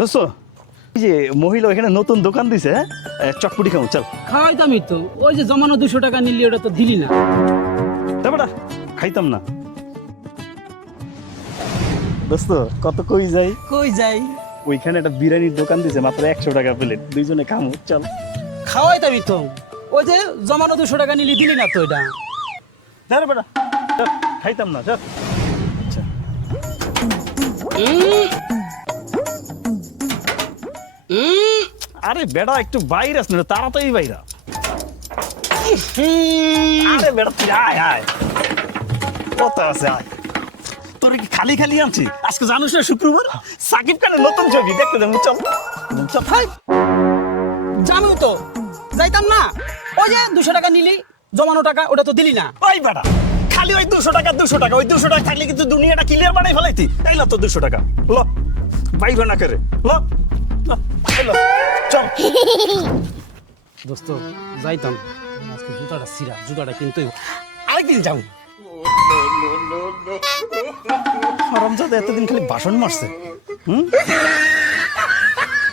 দোস্ত এই যে মহিলা এখানে নতুন দোকান দিছে, চটপটি খাবো চল। খাওয়াইতামই তো, ওই যে জমানো 200 টাকা নিলি ওটা তো দিলি না। তারপর খাইতাম না। দোস্ত কত কই যাই, কই যাই? ওইখানে একটা বিরিয়ানির দোকান দিছে মাত্র 100 টাকা প্লেট, দুইজনে খামু চল। খাওয়াইতামই তো, ওই যে জমানো 200 টাকা নিলি দিলি না তো ওইটা। দাঁড়া বেটা, চল, খাইতাম না চল। আচ্ছা আরে বেটা একটু বাইরে আস না, তাড়াতাড়ি বাইরা। আরে বেটা তুই আয় আয়, কত আছে আয়। তোর কি খালি খালি আনছি? আজকে জানিস না শুক্রবার, সাকিব খানের নতুন ছবি দেখতে যাবো চল। চল ভাই জানো তো যাইতাম না, ওই যে 200 টাকা নিলি জমানো টাকা ওটা তো দিলি না। ওই বেটা খালি ওই 200 টাকা 200 টাকা, ওই 200 টাকা থাকলে কিন্তু দুনিয়াটা ক্লিয়ার বানাই ফেলাইতি। এই ল তো 200 টাকা ল, বাইর না করে ল ল, এই ল, চল। দোস্ত যাইতাম, আজকে জুতাটা ছিঁড়া, জুতাটা কিন্তু আরেকদিন যাবো। হারামজাদা এতদিন খালি বাসন মারছে।